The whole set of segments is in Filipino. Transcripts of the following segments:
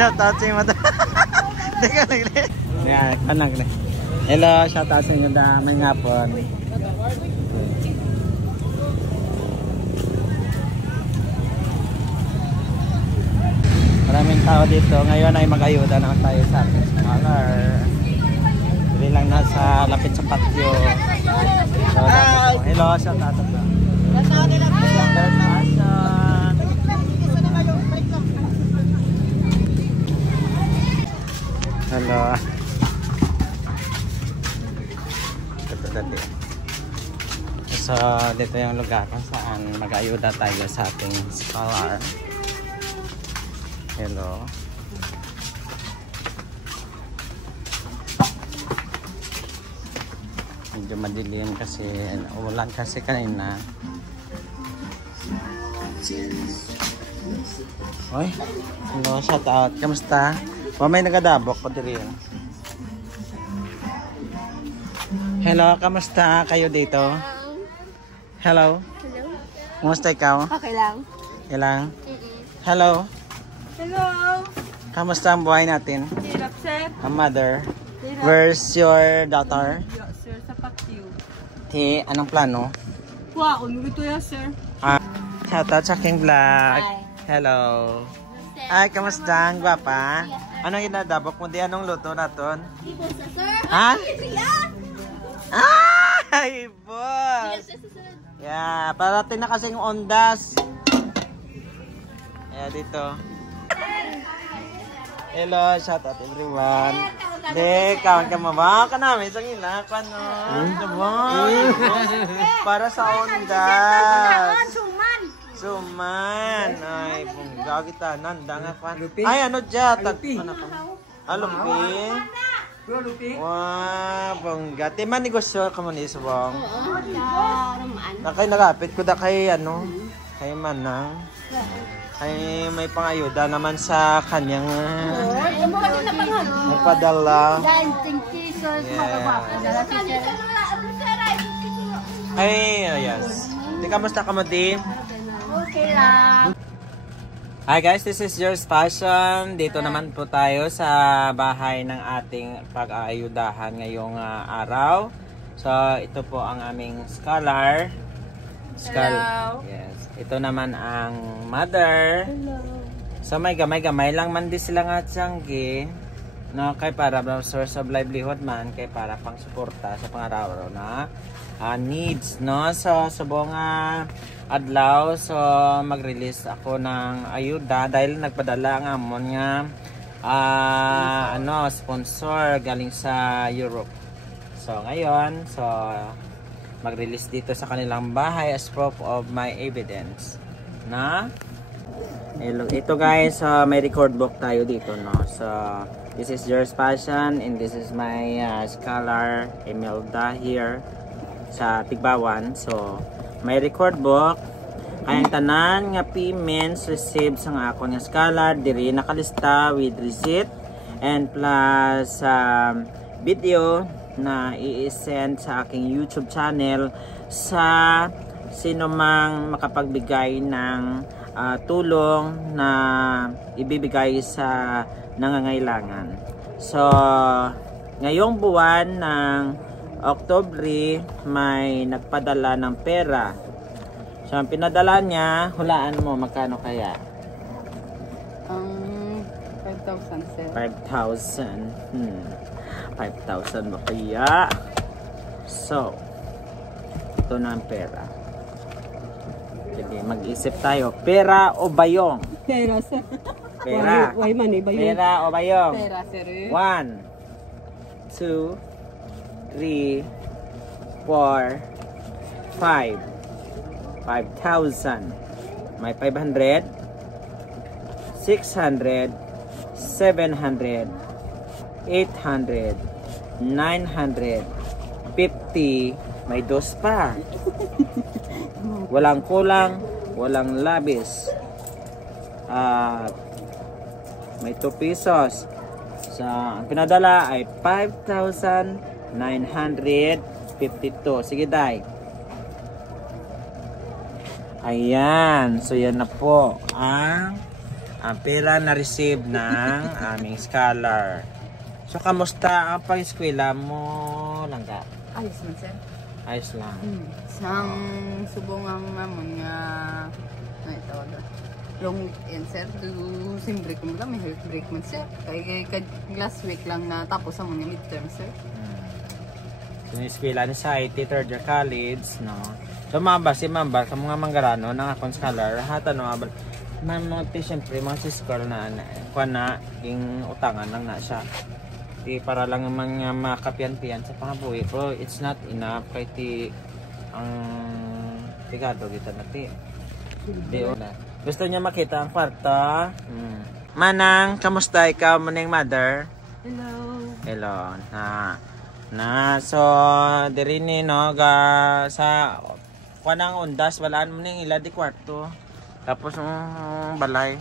Shout out sa inyo. Teka lang. Yeah, kanang na. Hello, shout out sa inyo da may ngapon. Maraming tao dito. Ngayon ay mag-ayuda naman tayo sa ating scholar. Hindi lang nasa lapit sa patio. So, hello, shout out sa hello. So, dito yung lugar kung saan mag-ayuda tayo sa ating scholar. Hello. Medyo madilim kasi ulan kasi kanina. Oy, hello, shout out. Kamusta? May nagadabok pa din. Hello, kamusta kayo dito? Hello. Hello. Kamusta ikaw? Okay lang. Okay lang. Hello. Hello. Kamusta ang buhay natin? Hirap, sir. A mother. Where's your daughter? Yeah, sir, sa Pakyu. Ti, anong plano? Wow, ito yan, sir. Shout out sa aking vlog. Hi. Hello. Ay, kamusta? Ang gwapa? Anong inadabok mo? Di anong luto natin? Ha? Ay, boss! Yeah, parating na kasing ondas. Yeah, dito. Hello, shout out everyone. De, kawan ka mabawa ka namin sa ngilakpan, no? Para sa ondas. Suman. Ay, bungga kita. Nanda nga pa. Ay, ano dyan? Lupi. Wow, bungga. Timan negosyo ka mo ni Subong. Nakay nalapit ko da kay ano, kay Manang. Ay may pangayuda naman sa kanyang nagpadala. Ay, yes. Di kamusta ka mo, Di? Okay lang. Hi guys, this is Yours Fashion. Dito naman po tayo sa bahay ng ating pag-aayudahan ngayong araw. So, ito po ang aming scholar. Hello. Yes. Ito naman ang mother. Hello. So, may gamay-gamay lang man di sila nga tiyanggi. No, kay para source of livelihood man, kay para pang suporta sa pangaraw na needs, no? So, subong adlaw, so mag-release ako ng ayuda dahil nagpadala ang amon nga sponsor galing sa Europe. So, ngayon, so mag-release dito sa kanilang bahay as proof of my evidence. Na? Ito guys, may record book tayo dito, no? So, this is Yours Fashion and this is my scholar Imelda here sa Tigbawan. So, may record book. Kayang tanan nga payments received sa akong nga scholar diri nakalista with receipt and plus video na i-send sa aking YouTube channel sa sino mang makapagbigay ng tulong na ibibigay sa nangangailangan. So, ngayong buwan ng October may nagpadala ng pera. So, ang pinadala niya, hulaan mo, magkano kaya? 5,000, sir. 5,000. 5,000 ba kaya? So, ito na ang pera. Sige, mag-isip tayo. Pera o bayong? Pera, sir. Pera. Why money, bayong? Pera o bayong? Pera, sir. 1, 2, 3, 4, 5. 5,000. May 500, 600, 700, 800, 900, 50. May dos pa. Walang kulang, walang labis. May 2 pesos. So, ang pinadala ay 5,952. Sige, Day. Ayan. So, yan na po ang ang pera na receive ng aming scholar. So, kamusta ang pag-eskwela mo, Langga? Ayos man, sir. Ayos lang. Sang subong ang mamon nga ano ito long weekend, sir. Sim break mo lang, may health break man, sir. Kaya last week lang na tapos ang mga midterm, sir. Yung eskwela ni sa IT, third year college, no? So, si Mamba, sa mga manggarano, ng akong scholar, hata no, mga siyempre, mga siskol na, kuha na, yung utangan lang na siya. Di para lang mga makapian-pian sa pangabuhi, pero it's not enough, kahit ang tigado, kita natin. Di na. Gusto niya makita ang kwarto. Manang, kamusta ikaw, maning mother? Hello. Hello. So diri ni no sa kanang undas balaan mo ning ila di kwarto. Tapos balay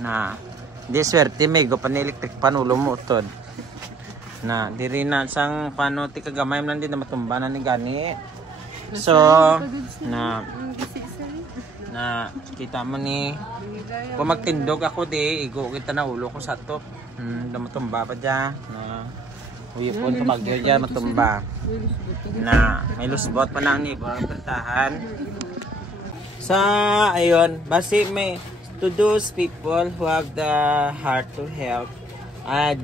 na di swerte may go pan electric panulo mo utod. Na diri na sang pano ti kagamay man din na matumbanan ni gani. So na kita mo ni kung magtindog ako di igo kita na ulo ko sa to. Matumba pa dyan na uyipon tumagyo dyan matumba na may lusbot pa na ang nibo ang pertahan sa ayun basi may to those people who have the heart to help.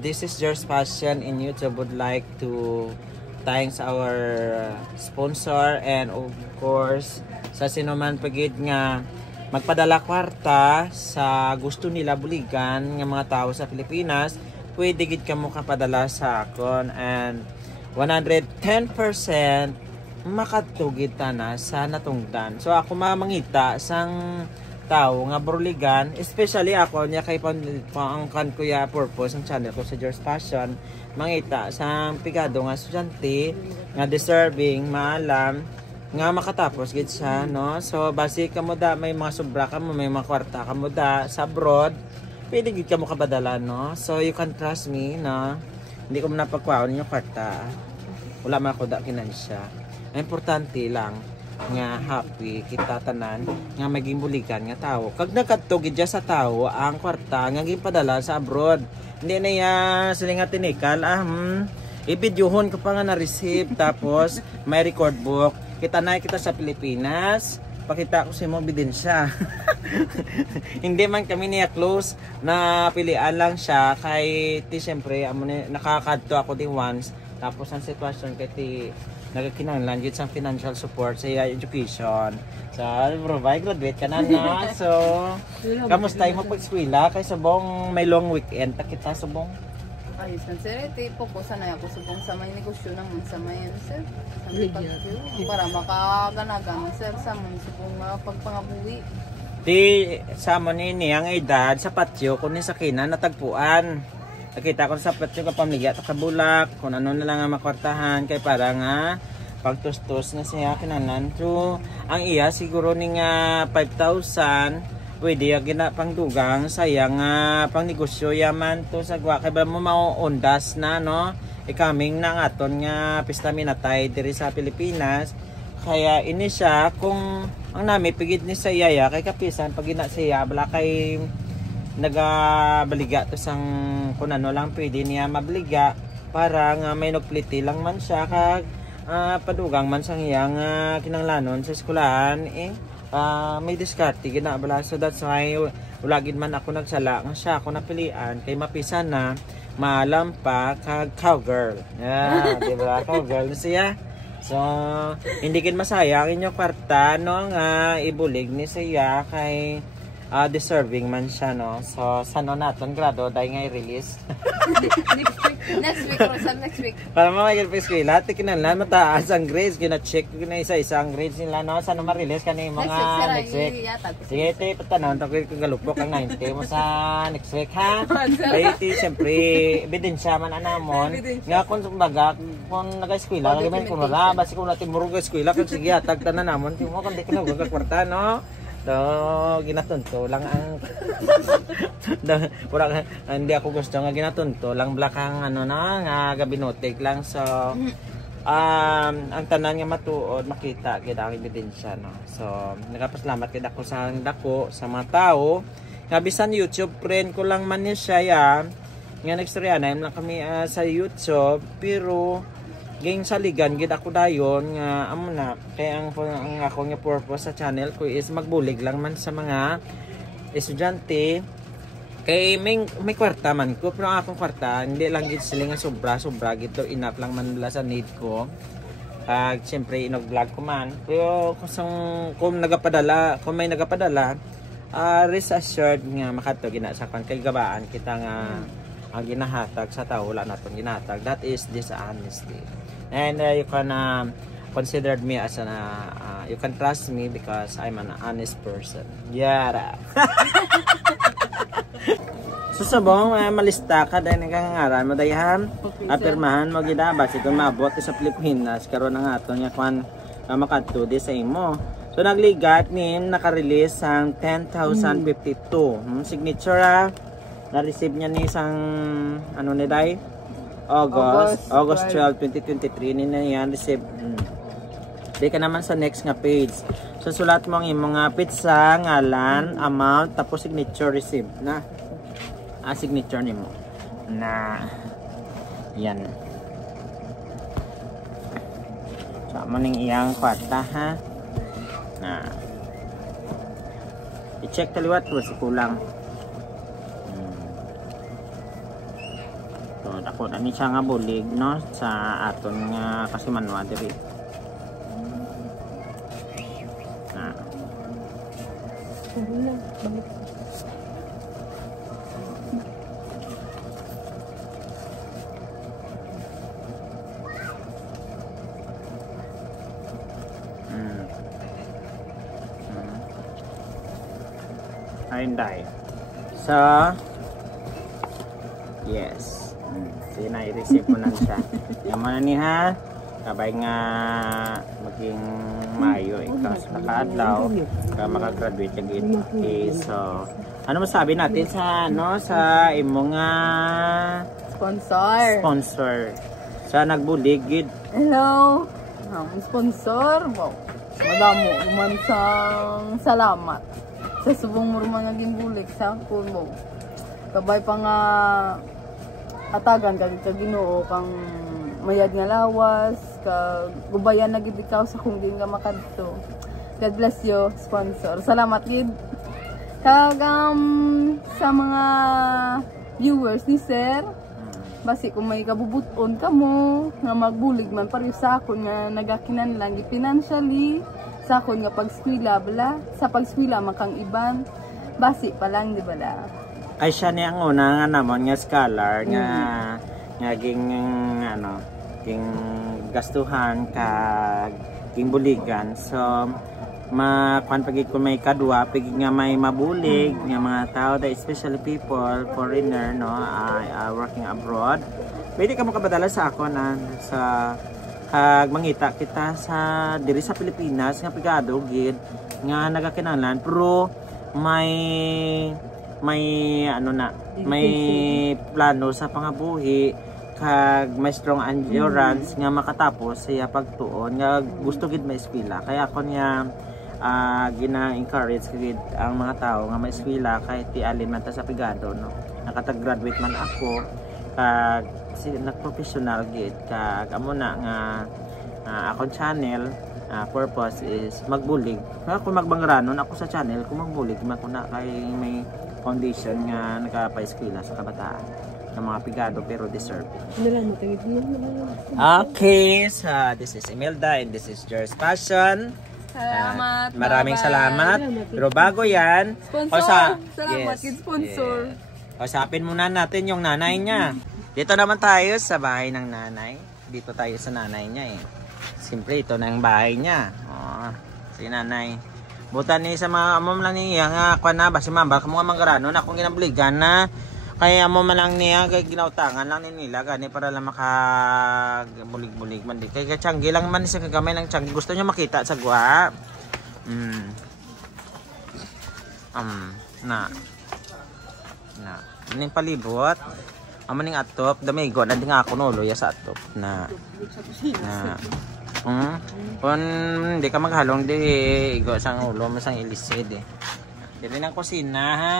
This is your passion in YouTube would like to thanks our sponsor and of course sa sino man pagid nga magpadala kwarta sa gusto nila buligan ng mga tao sa Pilipinas, pwede gid kamo kapadala sa akon and 110% makatugid ta na sa natungdan. So ako mamangita sang tao nga buligan, especially ako nya kay pangangkan ko ya purpose ng channel ko sa George Passion, mangita sang pigado nga estudyante nga deserving maalam nga makatapos gid siya, no? So basi kamo da may mga sobra kamo, may mga kwarta kamo da sa abroad, pwede gid kamo kabadala, no? So you can trust me, no? Hindi ko man napagkuhaon yung kwarta, wala man ako da kinansya. Ang importante lang nga happy kita tanan nga maging buligan nga tao kag nagkadto gid sa tao ang kwarta nga gipadala sa abroad, hindi na ya sila nga tinikal i-videohon ko pa nga na-receive tapos may record book. Kita na kita sa Pilipinas, pakita ko sa mo ebidensya. Hindi man kami niya close na pilian lang siya kay ti siyempre nakakadto ako di once tapos ang sitwasyon kay ti nagakinahanglan gid sa financial support sa education. So, provide graduate ka na na. So, kamusta mo pag-eskwela kay subong may long weekend ta kita subong? Ayos man, sir. Fokusan na ako subong sa may negosyo naman sa may sir. Sa may pagkyo. Para makaganagan, sir, sa mga subong pagpangabuhi. Di sa mo ni ang edad sa patio kunin sa kinan natagpuan. Nakita ko sa patio ka pamilya ta kabulak kung ano na lang ang makwartahan kay para nga pagtustos na siya kinanan. So, ang iya siguro ning 5,000 pwede gina pangdugang sayang pang negosyo yaman to sa gwa kay ba mo mauundas na no ikaming nang aton nga pista minatay diri sa Pilipinas kaya ini siya kung ang nami pigid ni sa yaya kay kapisan pag ina siya bala kay nagabaliga to sang kun ano lang pwede niya mabliga para nga may nagpliti lang man siya kag padugang man sang iyang kinanglanon sa eskwelahan may diskarte ginabala so that's why ulagid man ako nagsala nga siya ako napilian kay mapisan na maalam pa kag cowgirl di ba cowgirl siya so hindi kin masayang inyo kwarta no nga ibulig ni siya kay deserving man siya no so sano naton grado dahil nga i-release next week or sa next week para mamagil pa eskwela tikinanlan mataas ang grades gina-check na isa-isa ang grades nila no sano ma-release kani mga next week sige ito patanong takwil kong galupok ang 90 mo sa next week ha ay iti siyempre ebidensya man anamon nga kung baga kung nag-eskwela nagamin kung wala basi kung natin murug eskwela kung sige hatag tanan namon kung mo kung di kinagag kwarta no so, ginatunto lang ang hindi ako gusto nga ginatunto lang blakang ano na nga gabinotek lang so ang tanan nga matuod makita gid ang ebidensya no so nagapasalamat gid ako sa dako sa mga tao nga bisan YouTube friend ko lang man niya siya ya. Nga nagstorya na lang kami sa YouTube pero ging saligan gid ako dayon nga amo na kaya ang ako nga purpose sa channel ko is magbulig lang man sa mga estudyante. Kay may kwarta man ko pero ang akong kwarta hindi lang gid sila nga sobra gito enough lang man nila sa need ko. Pag siyempre inog-vlog ko man pero kung may nagapadala rest assured nga makato ginasakan kay gabaan kita nga ang ginahatag sa tao wala natong ginahatag. That is dishonesty. And you can consider me as you can trust me because I'm an honest person. Yeah. Susubong malista ka dahil nagkangaran mo dayahan apirmahan mo gidabas ito mabot sa Pilipinas karon ang aton nga kwan makadto di sa imo. So nagligat nin naka-release ang 10,052 signature na-receive niya ni isang ano ni day August 12, 2023 ni na yan receive. Di ka naman sa next nga page. So sulat mo ang imong pizza, ngalan, amount, tapos signature receive na. Signature nimo na yan. So mo ning iyang kwarta ha. Na i-check taliwat ko si kulang. So dako na ni siya nga bulig no sa aton nga kasimanwa diri. Na. Hyundai. So, yes. So, yun na, i-receive mo lang siya. Yung mga niha, kabay nga maging mayo ikaw sa nakaadlaw, ka makagraduate yung okay. So, ano masabi natin sa, sa imong sponsor. Sa nagbuligid. Hello. Sponsor. Wow. Madamo naman sang salamat. Sa subong mo mga gimbulik sa ako mo. Kabay pa nga atagan ka Ginoo kang mayad nga lawas ka gubayan na gid ikaw sa kung din nga makadto. God bless you, sponsor. Salamat gid. Kag sa mga viewers ni Sir, basi kung may kabubuton ka mo nga magbulig man pareho sa akon nga nagakinahanglan financially sa akon nga pagskwela bala sa pagskwela makang iban basi pa lang di bala ay siya ni ang una nga namon nga scholar nga ging ging gastuhan kag ging buligan so makuan pagig ko may kadwa pagig nga may mabulig nga mga tao da especially people foreigner working abroad pwede ka mo kabadala sa ako sa kag mangita kita sa diri sa Pilipinas nga pigado gid nga nagakinahanglan pero may plano sa pangabuhi kag may strong endurance nga makatapos siya pagtuon nga gusto gid may eskwela kaya ako niya gina-encourage gid ang mga tao nga may eskwela kahit ti alin man ta sa pigado nakatag-graduate man ako kag nag-professional gid kag amo na nga akong channel purpose is magbulig. Kung magbangranon ako sa channel kung magbulig man ko na kay may foundation nga nagapa-eskwela sa kabataan ng mga pigado pero deserve. Okay, so this is Imelda and this is Jer's Passion. Salamat. Maraming salamat. Pero bago yan, sponsor. Salamat kid sponsor. Usapin muna natin yung nanay niya. Dito naman tayo sa bahay ng nanay. Dito tayo sa nanay niya eh. Siyempre ito na yung bahay niya. Si nanay. Butan ni sa mga amom lang niya nga kwa na basi mamba kamo nga manggaranon akong ginabuligan na kaya amo man lang niya kay ginautangan lang ni nila gani para lang makabulig-bulig man di kay tiyanggi lang man sa kagamay lang tiyanggi gusto niya makita sa gwa. Na ning palibot amo ning atop damigo na nga ako no luya sa atop na kung di ka maghalong di igo sang ulo masang ilisid Dili ng kusina ha.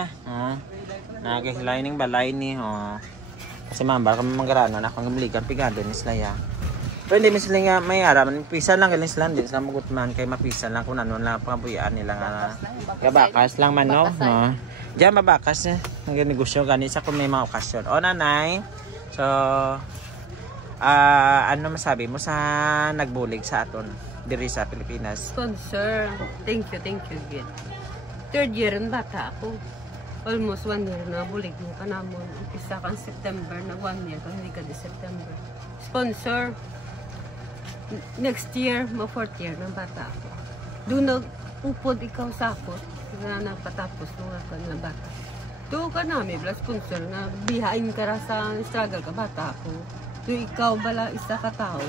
Nagahilay ning balay ni kasi mambar kami manggarano na akong gamiligan pigado ni sila ya. Pero hindi sila nga may araman pisa lang galing sila din sila magutman kay mapisa lang kung ano lang pangabuyaan nila nga. Gabakas lang man no. Diyan mabakas ang negosyo gani sa kung may mga okasyon. O nanay. So ano masabi mo sa nagbulig sa aton diri sa Pilipinas? Sponsor, thank you gid. Third year ang bata ako. Almost 1 year na bulig mo ka namon. Umpisa kang September na 1 year kung hindi ka di September. Sponsor, next year, ma 4th year ng bata ako. Doon nag-upod ikaw sa ako na napatapos mga ka na bata. Doon ka namin, bala sponsor, na bihain ka ra sa struggle ka bata ako. Doon ikaw bala isa ka tao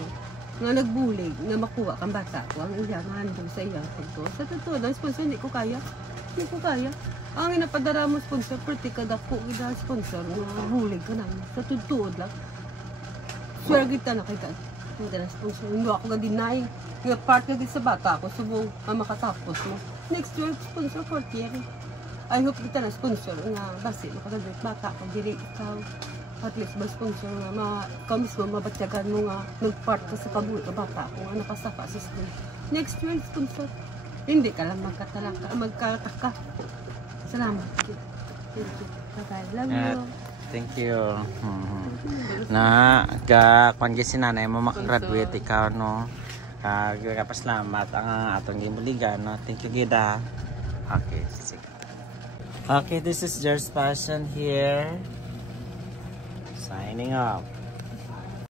nga nagbulig na makuha kang bata ko. Ang iya nga handong sa iya. Sa totoo lang, sponsor, hindi ko kaya. Hindi ko kaya. Ang inapadara mo sponsor, pwede ka dako ida sponsor nga bulig ka namin. Sa tutuod lang. Swear kita na kay God. Hindi na sponsor. Hindi ako ga-deny. Nga part ka sa bata ko. Subong ka makatapos mo. Next year, sponsor 4th year. I hope kita na sponsor nga basi makagagawit bata ko. Dili ikaw. At least ba sponsor nga ikaw mismo mabatyagan mo nga nag-part ka sa pabulit ka bata ko. Nga nakasaka sa school. Next year, sponsor. Hindi ka lang magkataka. Salamat. Thank you. Love you. Thank you. Na kwangi si nanay mo makagraduate ikaw no. Kapasalamat ang atong gibuligan no. Thank you gida. Okay, sige. Okay, this is Jer's Passion here. Signing off.